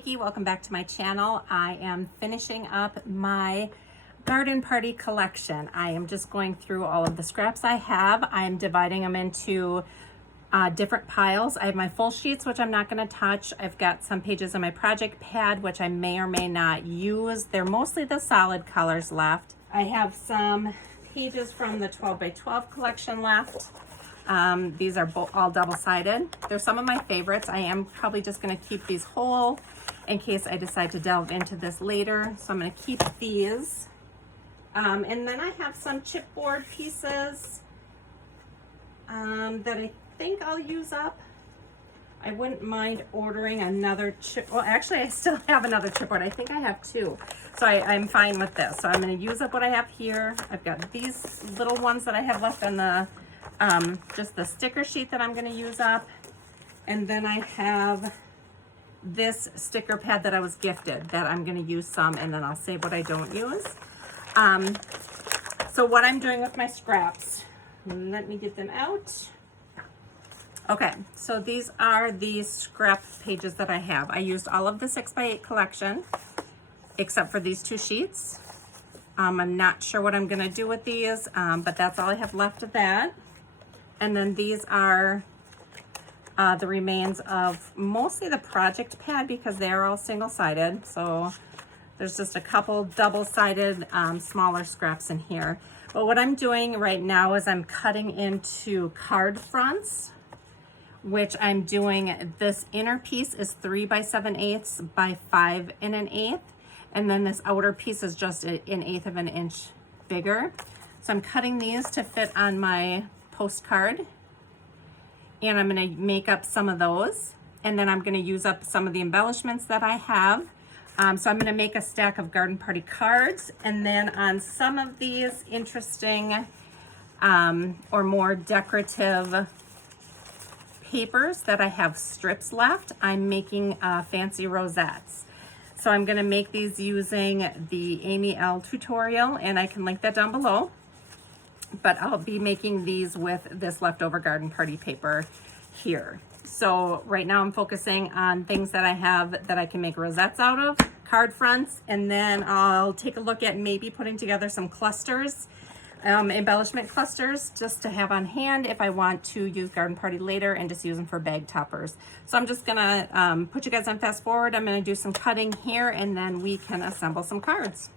Nikki, welcome back to my channel. I am finishing up my garden party collection. I am just going through all of the scraps I have. I am dividing them into different piles. I have my full sheets, which I'm not going to touch. I've got some pages on my project pad, which I may or may not use. They're mostly the solid colors left. I have some pages from the 12 by 12 collection left. These are all double-sided. They're some of my favorites. I am probably just going to keep these whole in case I decide to delve into this later. So I'm going to keep these. And then I have some chipboard pieces that I think I'll use up. I wouldn't mind ordering another chip. Well, actually, I still have another chipboard. I think I have two. So I'm fine with this. So I'm going to use up what I have here. I've got these little ones that I have left on the just the sticker sheet that I'm going to use up. And then I have this sticker pad that I was gifted that I'm going to use some, and then I'll save what I don't use. So what I'm doing with my scraps, let me get them out. Okay, so these are the scrap pages that I have. I used all of the 6x8 collection except for these two sheets. I'm not sure what I'm going to do with these, but that's all I have left of that. And then these are the remains of mostly the project pad because they're all single-sided. So there's just a couple double-sided smaller scraps in here. But what I'm doing right now is I'm cutting into card fronts, which I'm doing, this inner piece is 3 by 7/8 by 5 1/8. And then this outer piece is just 1/8 of an inch bigger. So I'm cutting these to fit on my postcard, and I'm going to make up some of those, and then I'm going to use up some of the embellishments that I have. So I'm going to make a stack of garden party cards, and then on some of these interesting or more decorative papers that I have strips left, I'm making fancy rosettes. So I'm going to make these using the Amy L tutorial, and I can link that down below. But I'll be making these with this leftover garden party paper here. So right now I'm focusing on things that I have that I can make rosettes out of, card fronts, and then I'll take a look at maybe putting together some clusters, embellishment clusters, just to have on hand if I want to use garden party later and just use them for bag toppers. So I'm just gonna put you guys on fast forward. I'm gonna do some cutting here, and then we can assemble some cards.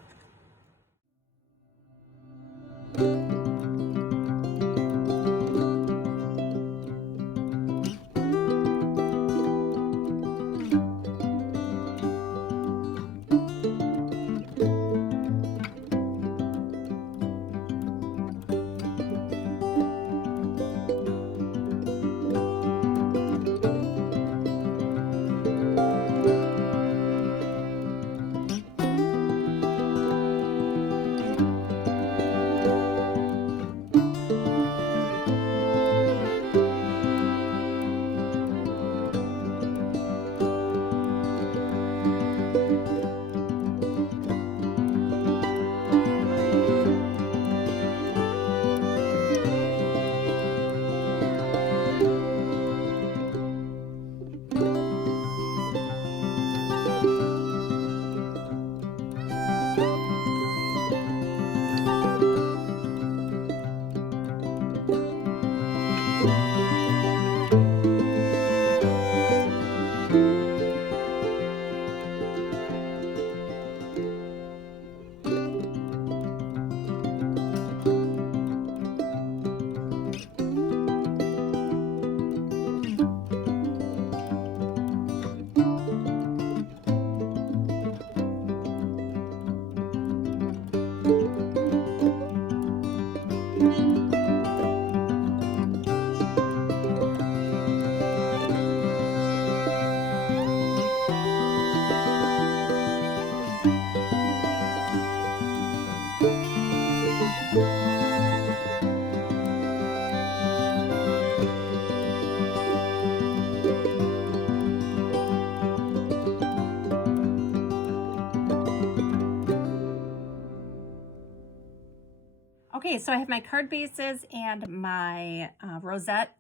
Okay, so I have my card bases and my rosette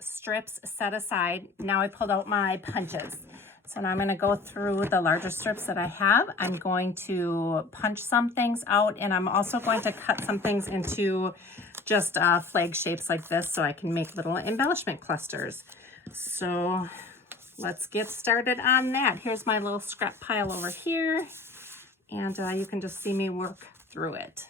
strips set aside. Now I pulled out my punches. So now I'm going to go through the larger strips that I have. I'm going to punch some things out, and I'm also going to cut some things into just flag shapes like this so I can make little embellishment clusters. So let's get started on that. Here's my little scrap pile over here, and you can just see me work through it.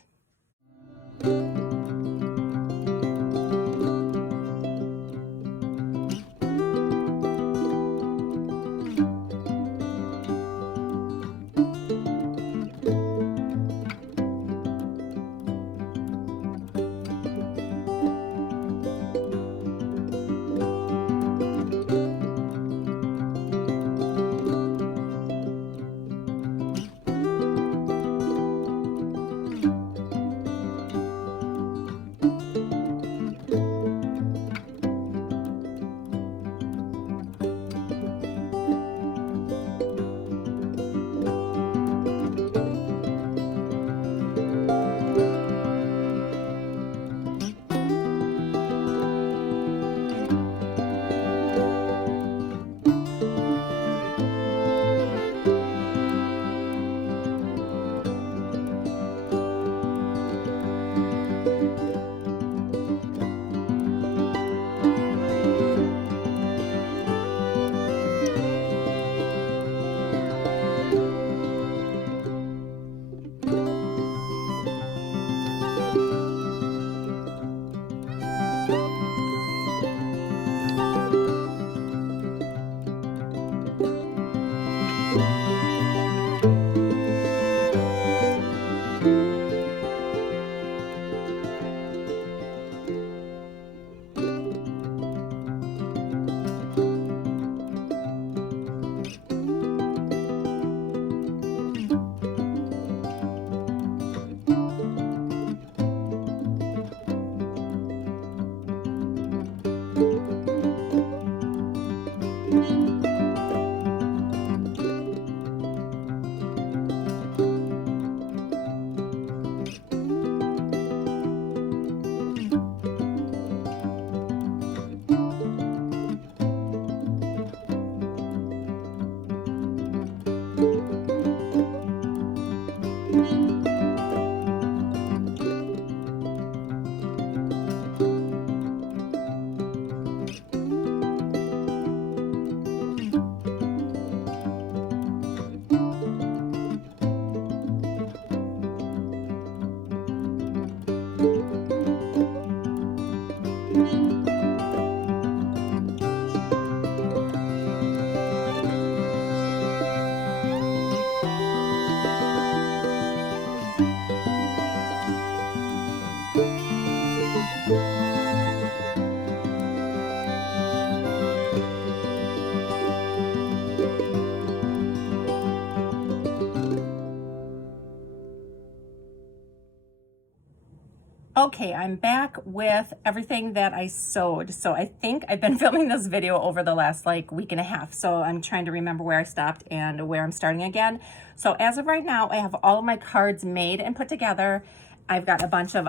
Okay, I'm back with everything that I sewed. So I think I've been filming this video over the last like week and a half. So I'm trying to remember where I stopped and where I'm starting again. So as of right now, I have all of my cards made and put together. I've got a bunch of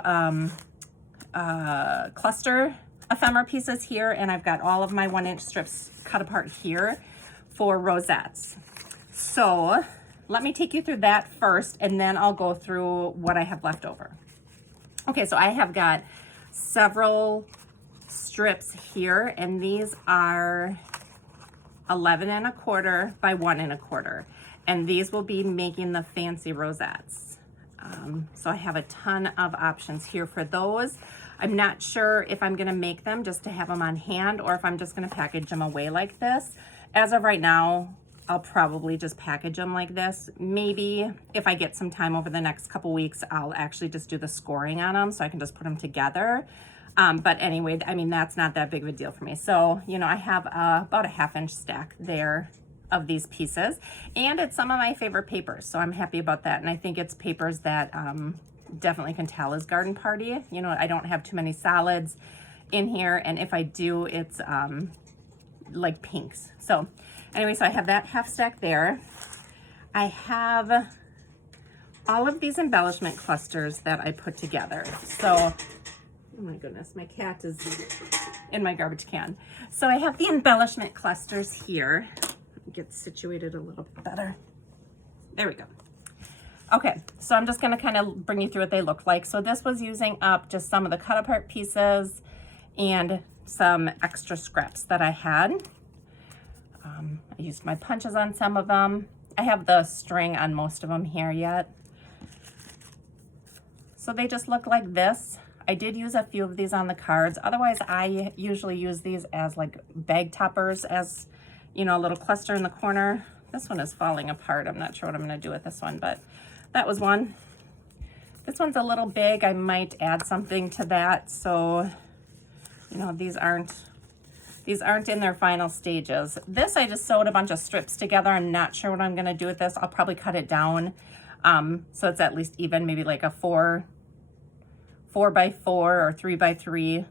cluster ephemera pieces here, and I've got all of my 1-inch strips cut apart here for rosettes. So let me take you through that first, and then I'll go through what I have left over. Okay, so I have got several strips here, and these are 11 1/4 by 1 1/4, and these will be making the fancy rosettes. So I have a ton of options here for those. I'm not sure if I'm gonna make them just to have them on hand or if I'm just gonna package them away like this. As of right now, I'll probably just package them like this. Maybe if I get some time over the next couple weeks, I'll actually just do the scoring on them so I can just put them together. But anyway, I mean, that's not that big of a deal for me. So, you know, I have about a 1/2-inch stack there of these pieces, and it's some of my favorite papers. So I'm happy about that. And I think it's papers that definitely can tell as garden party. You know, I don't have too many solids in here. And if I do, it's like pinks. So anyway, so I have that 1/2 stack there. I have all of these embellishment clusters that I put together. So, oh my goodness, my cat is in my garbage can. So I have the embellishment clusters here. get situated a little bit better. There we go. Okay, so I'm just gonna kind of bring you through what they look like. So this was using up just some of the cut apart pieces and some extra scraps that I had. I used my punches on some of them. I have the string on most of them here yet. So they just look like this. I did use a few of these on the cards. Otherwise, I usually use these as like bag toppers, as, you know, a little cluster in the corner. This one is falling apart. I'm not sure what I'm gonna do with this one, but that was one. This one's a little big. I might add something to that. So, you know, these aren't in their final stages. This, I just sewed a bunch of strips together. I'm not sure what I'm gonna do with this. I'll probably cut it down so it's at least even, maybe like a 4 by 4 or 3 by 3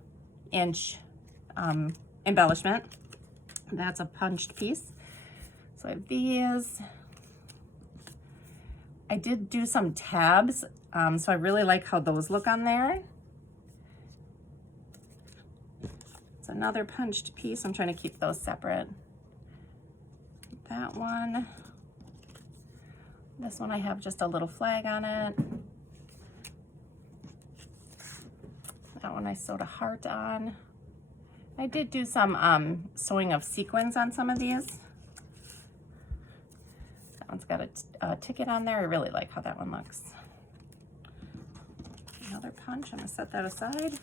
inch embellishment. That's a punched piece. So I have these. I did do some tabs, so I really like how those look on there. It's another punched piece. I'm trying to keep those separate. That one. This one I have just a little flag on it. That one I sewed a heart on. I did do some sewing of sequins on some of these. That one's got a ticket on there. I really like how that one looks. Another punch. I'm gonna set that aside.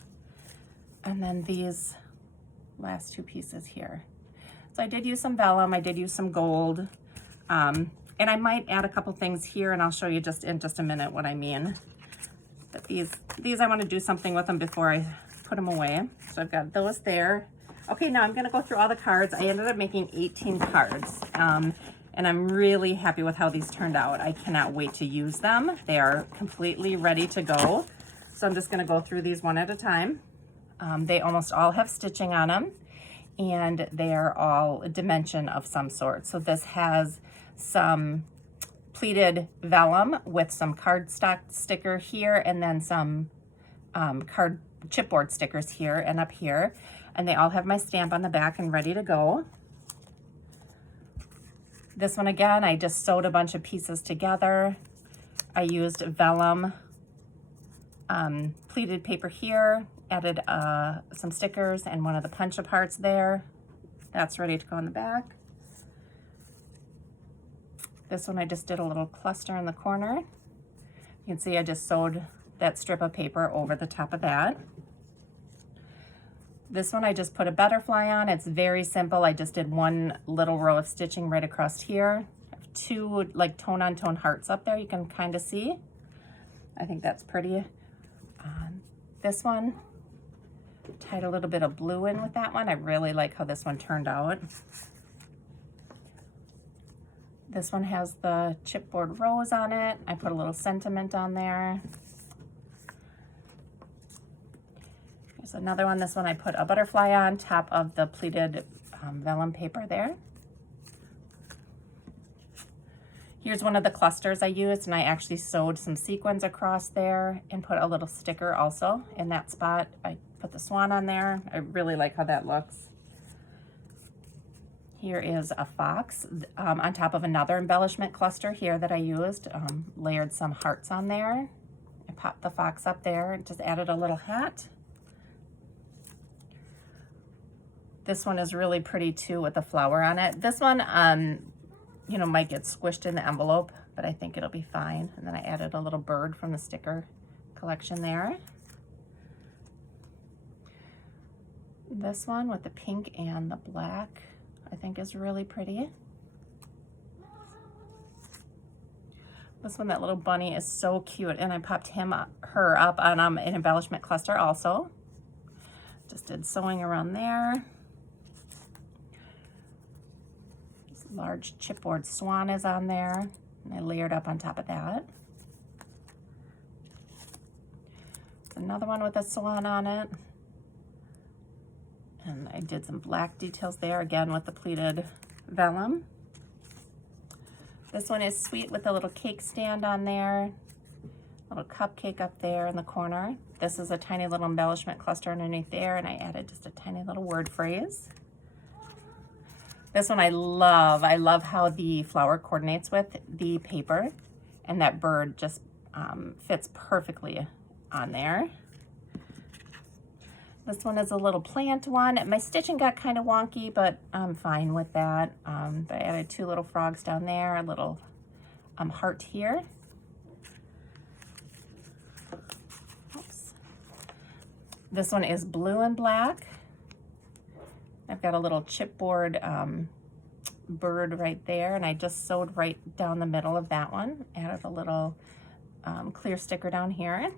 And then these last two pieces here. So I did use some vellum. I did use some gold. And I might add a couple things here, and I'll show you just in just a minute what I mean. But these I want to do something with them before I put them away. So I've got those there. Okay, now I'm going to go through all the cards. I ended up making 18 cards, and I'm really happy with how these turned out. I cannot wait to use them. They are completely ready to go. So I'm just going to go through these one at a time. They almost all have stitching on them, and they are all a dimension of some sort. So this has some pleated vellum with some cardstock sticker here, and then some card chipboard stickers here and up here, and they all have my stamp on the back and ready to go. This one again, I just sewed a bunch of pieces together. I used vellum pleated paper here, added some stickers and one of the punch aparts there. That's ready to go in the back. This one I just did a little cluster in the corner. You can see I just sewed that strip of paper over the top of that. This one I just put a butterfly on. It's very simple. I just did one little row of stitching right across here. I have two like tone-on-tone hearts up there you can kind of see. I think that's pretty. This one, tied a little bit of blue in with that one. I really like how this one turned out. This one has the chipboard rose on it. I put a little sentiment on there. Here's another one. This one I put a butterfly on top of the pleated vellum paper there. Here's one of the clusters I used, and I actually sewed some sequins across there and put a little sticker also in that spot. I put the swan on there. I really like how that looks. Here is a fox on top of another embellishment cluster here that I used. Layered some hearts on there. I popped the fox up there and just added a little hat. This one is really pretty too with the flower on it. This one, you know, might get squished in the envelope, but I think it'll be fine. And then I added a little bird from the sticker collection there. This one with the pink and the black, I think is really pretty. This one, that little bunny, is so cute, and I popped her up on an embellishment cluster also. Just did sewing around there. This large chipboard swan is on there, and I layered up on top of that. Another one with a swan on it. And I did some black details there, again with the pleated vellum. This one is sweet with a little cake stand on there, a little cupcake up there in the corner. This is a tiny little embellishment cluster underneath there, and I added just a tiny little word phrase. This one I love. I love how the flower coordinates with the paper, and that bird just fits perfectly on there. This one is a little plant one. My stitching got kind of wonky, but I'm fine with that. I added 2 little frogs down there, a little heart here. Oops. This one is blue and black. I've got a little chipboard bird right there, and I just sewed right down the middle of that one. Added a little clear sticker down here.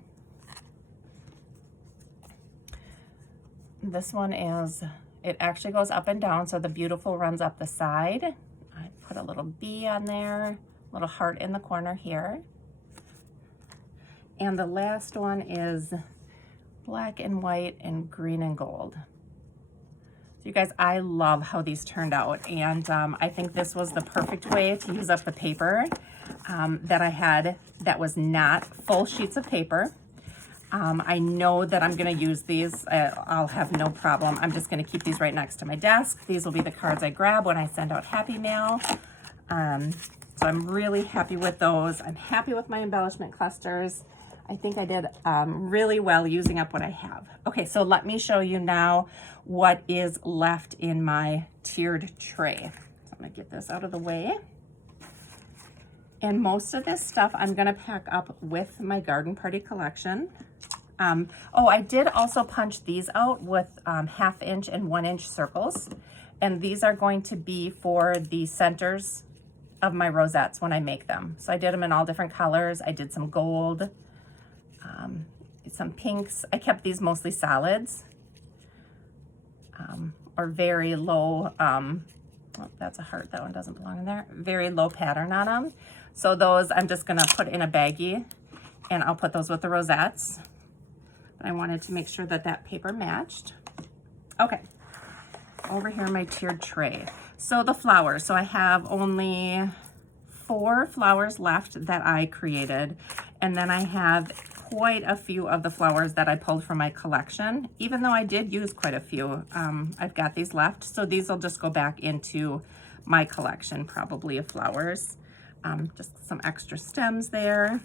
This one is, it actually goes up and down, so the beautiful runs up the side. I put a little bee on there, little heart in the corner here. And the last one is black and white and green and gold. So you guys, I love how these turned out, and I think this was the perfect way to use up the paper that I had that was not full sheets of paper. I know that I'm going to use these. I'll have no problem. I'm just going to keep these right next to my desk. These will be the cards I grab when I send out Happy Mail. So I'm really happy with those. I'm happy with my embellishment clusters. I think I did really well using up what I have. Okay, so let me show you now what is left in my tiered tray. So I'm going to get this out of the way. And most of this stuff I'm going to pack up with my garden party collection. Oh, I did also punch these out with 1/2 inch and 1 inch circles. And these are going to be for the centers of my rosettes when I make them. So I did them in all different colors. I did some gold, some pinks. I kept these mostly solids, or very low, oh, that's a heart, that one doesn't belong in there. Very low pattern on them. So those I'm just gonna put in a baggie, and I'll put those with the rosettes. But I wanted to make sure that that paper matched. Okay, over here my tiered tray. So the flowers, so I have only 4 flowers left that I created, and then I have quite a few of the flowers that I pulled from my collection. Even though I did use quite a few, I've got these left, so these will just go back into my collection probably of flowers. Just some extra stems there.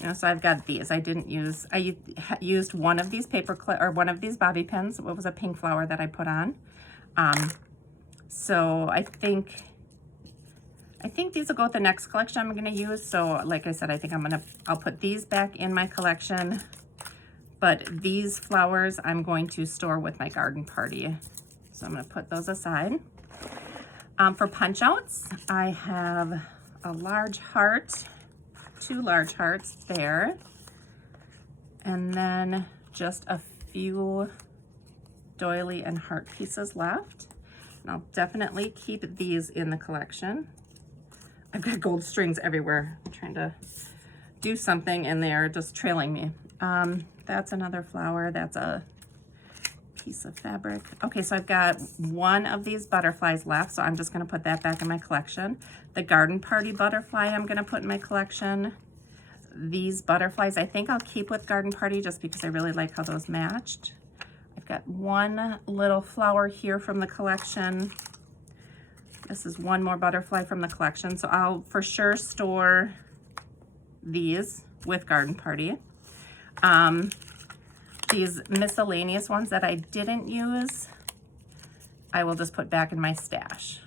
You know, so I've got these. I didn't use, I used one of these paper clip, or one of these bobby pins. It was a pink flower that I put on. So I think these will go with the next collection I'm going to use. So like I said, I think I'll put these back in my collection, but these flowers I'm going to store with my garden party. So I'm going to put those aside. For punch outs, I have a large heart, 2 large hearts there, and then just a few doily and heart pieces left. And I'll definitely keep these in the collection. I've got gold strings everywhere. I'm trying to do something and they're just trailing me. That's another flower. That's a piece of fabric. Okay, so I've got one of these butterflies left, so I'm just going to put that back in my collection. The garden party butterfly I'm going to put in my collection. These butterflies I think I'll keep with garden party just because I really like how those matched. I've got one little flower here from the collection. This is one more butterfly from the collection, so I'll for sure store these with garden party. These miscellaneous ones that I didn't use, I will just put back in my stash.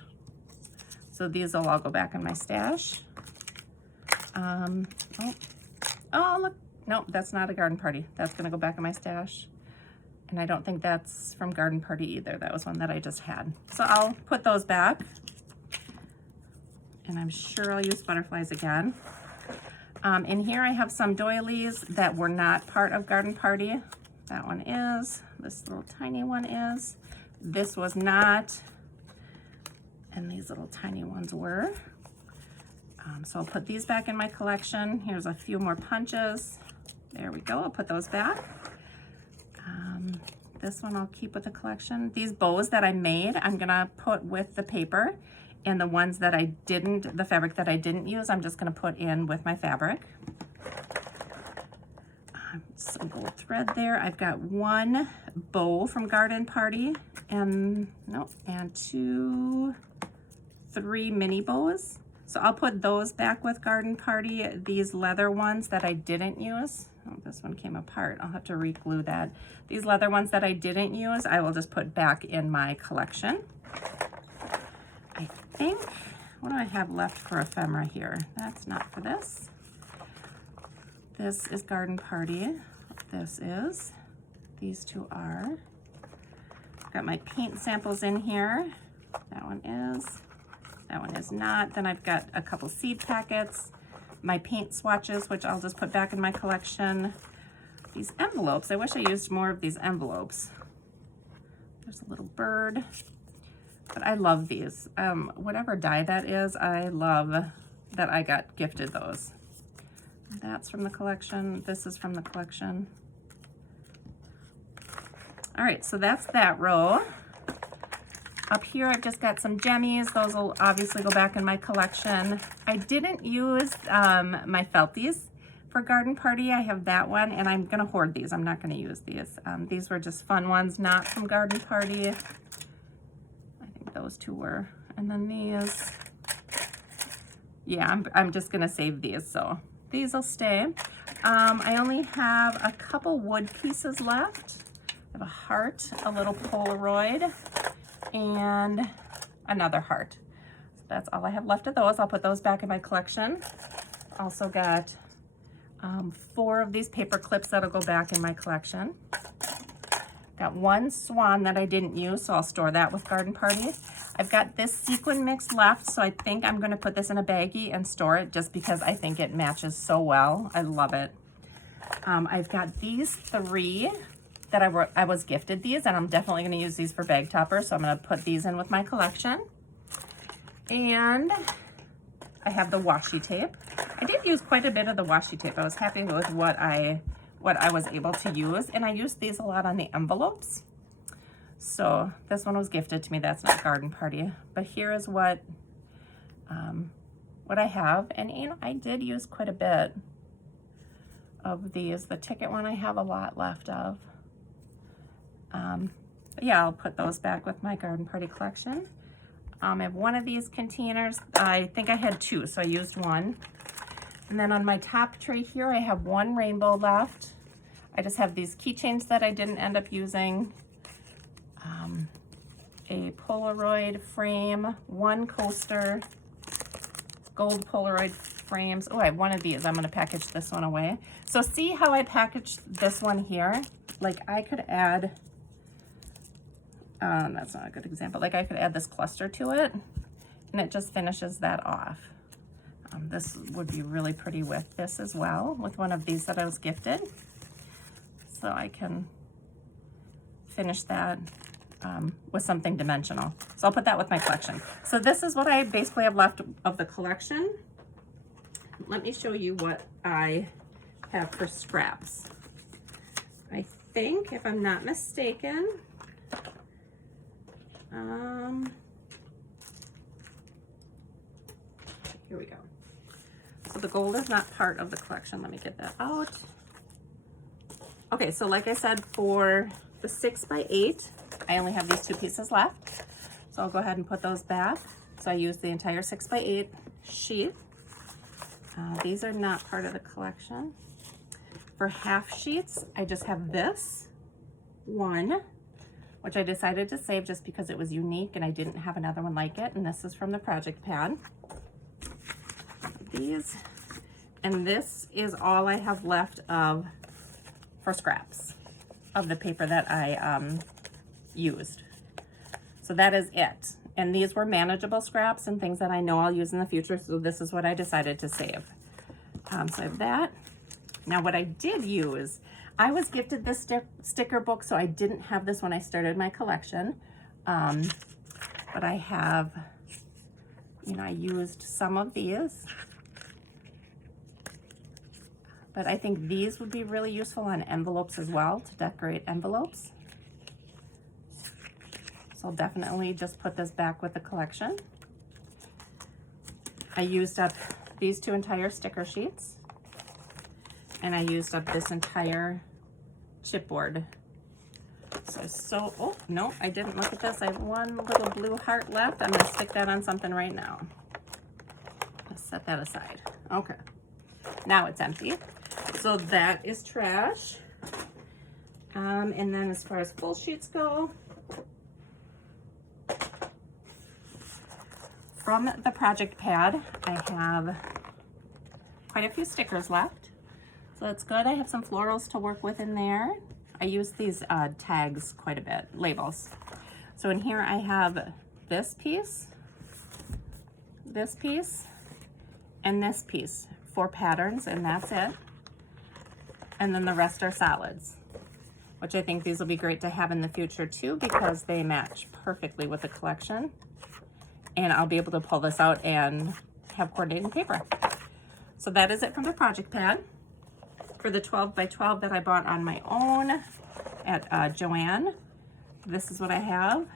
So these will all go back in my stash. Oh, look, nope, that's not a garden party. That's gonna go back in my stash. And I don't think that's from garden party either. That was one that I just had. So I'll put those back. And I'm sure I'll use butterflies again. In here I have some doilies that were not part of garden party. That one is, this little tiny one is, this was not, and these little tiny ones were. So I'll put these back in my collection. Here's a few more punches. There we go, I'll put those back. This one I'll keep with the collection. These bows that I made, I'm gonna put with the paper, and the ones that I didn't, the fabric that I didn't use, I'm just gonna put in with my fabric. some gold thread there. I've got one bow from Garden Party and three mini bows. So I'll put those back with Garden Party. These leather ones that I didn't use, oh, this one came apart. I'll have to re-glue that. These leather ones that I didn't use, I will just put back in my collection. I think, what do I have left for ephemera here? That's not for this. This is Garden Party. This is, these two are. Got my paint samples in here. That one is not. Then I've got a couple seed packets, my paint swatches, which I'll just put back in my collection. These envelopes, I wish I used more of these envelopes. There's a little bird, but I love these. Whatever die that is, I love that I got gifted those. That's from the collection. This is from the collection. All right, so that's that row. Up here, I've just got some jemmies. Those will obviously go back in my collection. I didn't use my Felties for Garden Party. I have that one, and I'm gonna hoard these. I'm not gonna use these. These were just fun ones, not from Garden Party. I think those two were. And then these, yeah, I'm just gonna save these, so these will stay. I only have a couple wood pieces left. I have a heart, a little Polaroid, and another heart. So that's all I have left of those. I'll put those back in my collection. Also got 4 of these paper clips that'll go back in my collection. Got one swan that I didn't use, so I'll store that with Garden Party. I've got this sequin mix left, so I think I'm gonna put this in a baggie and store it just because I think it matches so well. I love it. I've got these 3 that I was gifted these, and I'm definitely gonna use these for bag toppers, so I'm gonna put these in with my collection. And I have the washi tape. I did use quite a bit of the washi tape. I was happy with what I was able to use, and I used these a lot on the envelopes. So this one was gifted to me. That's not Garden Party, but here is what I have. And you know, I did use quite a bit of these. The ticket one I have a lot left of. But yeah, I'll put those back with my Garden Party collection. I have one of these containers. I think I had 2, so I used one. And then on my top tray here, I have 1 rainbow left. I just have these keychains that I didn't end up using. A Polaroid frame, 1 coaster, gold Polaroid frames. Oh, I have one of these. I'm gonna package this one away. So see how I packaged this one here? Like I could add, that's not a good example. Like I could add this cluster to it and it just finishes that off. This would be really pretty with this as well, with one of these that I was gifted. So I can finish that with something dimensional. So I'll put that with my collection. So this is what I basically have left of the collection. Let me show you what I have for scraps. I think, if I'm not mistaken, here we go. So the gold is not part of the collection. Let me get that out. Okay, so like I said, for the 6x8, I only have these 2 pieces left. So I'll go ahead and put those back. So I used the entire 6x8 sheet. These are not part of the collection. For half sheets, I just have this one, which I decided to save just because it was unique and I didn't have another one like it. And this is from the project pad. These, and this is all I have left of for scraps of the paper that I used. So that is it. And these were manageable scraps and things that I know I'll use in the future. So this is what I decided to save. So I have that. Now what I did use, I was gifted this sticker book, so I didn't have this when I started my collection. But I have, you know, I used some of these. But I think these would be really useful on envelopes as well, to decorate envelopes. So I'll definitely just put this back with the collection. I used up these 2 entire sticker sheets. and I used up this entire chipboard. So, oh, no, I didn't look at this. I have one little blue heart left. I'm gonna stick that on something right now. Let's set that aside. Okay, now it's empty. So that is trash. And then as far as full sheets go, from the project pad, I have quite a few stickers left. So that's good. I have some florals to work with in there. I use these tags quite a bit, labels. So in here I have this piece, and this piece, 4 patterns, and that's it. And then the rest are solids, which I think these will be great to have in the future too, because they match perfectly with the collection. And I'll be able to pull this out and have coordinating paper. So that is it from the project pad. For the 12 by 12 that I bought on my own at Joann, this is what I have.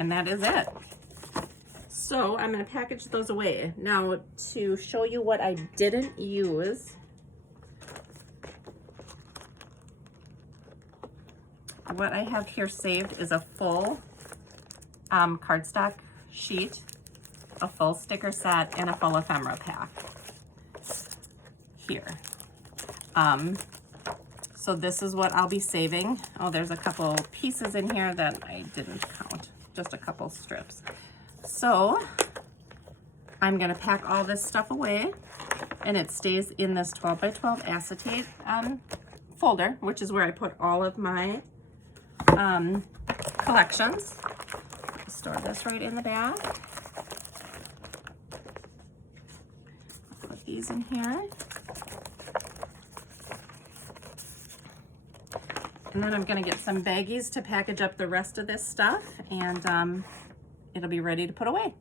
And that is it. So I'm going to package those away. Now, to show you what I didn't use, what I have here saved is a full cardstock sheet, a full sticker set, and a full ephemera pack here. So this is what I'll be saving. Oh, there's a couple pieces in here that I didn't count, just a couple strips. So I'm gonna pack all this stuff away, and it stays in this 12 by 12 acetate folder, which is where I put all of my collections. Store this right in the back. Put these in here. And then I'm gonna get some baggies to package up the rest of this stuff, and it'll be ready to put away.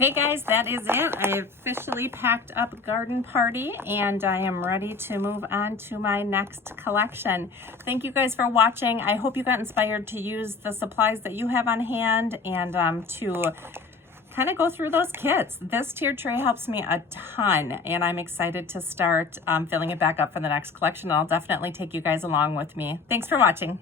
Okay guys, that is it. I officially packed up Garden Party and I am ready to move on to my next collection. Thank you guys for watching. I hope you got inspired to use the supplies that you have on hand and to kind of go through those kits. This tiered tray helps me a ton and I'm excited to start filling it back up for the next collection. I'll definitely take you guys along with me. Thanks for watching.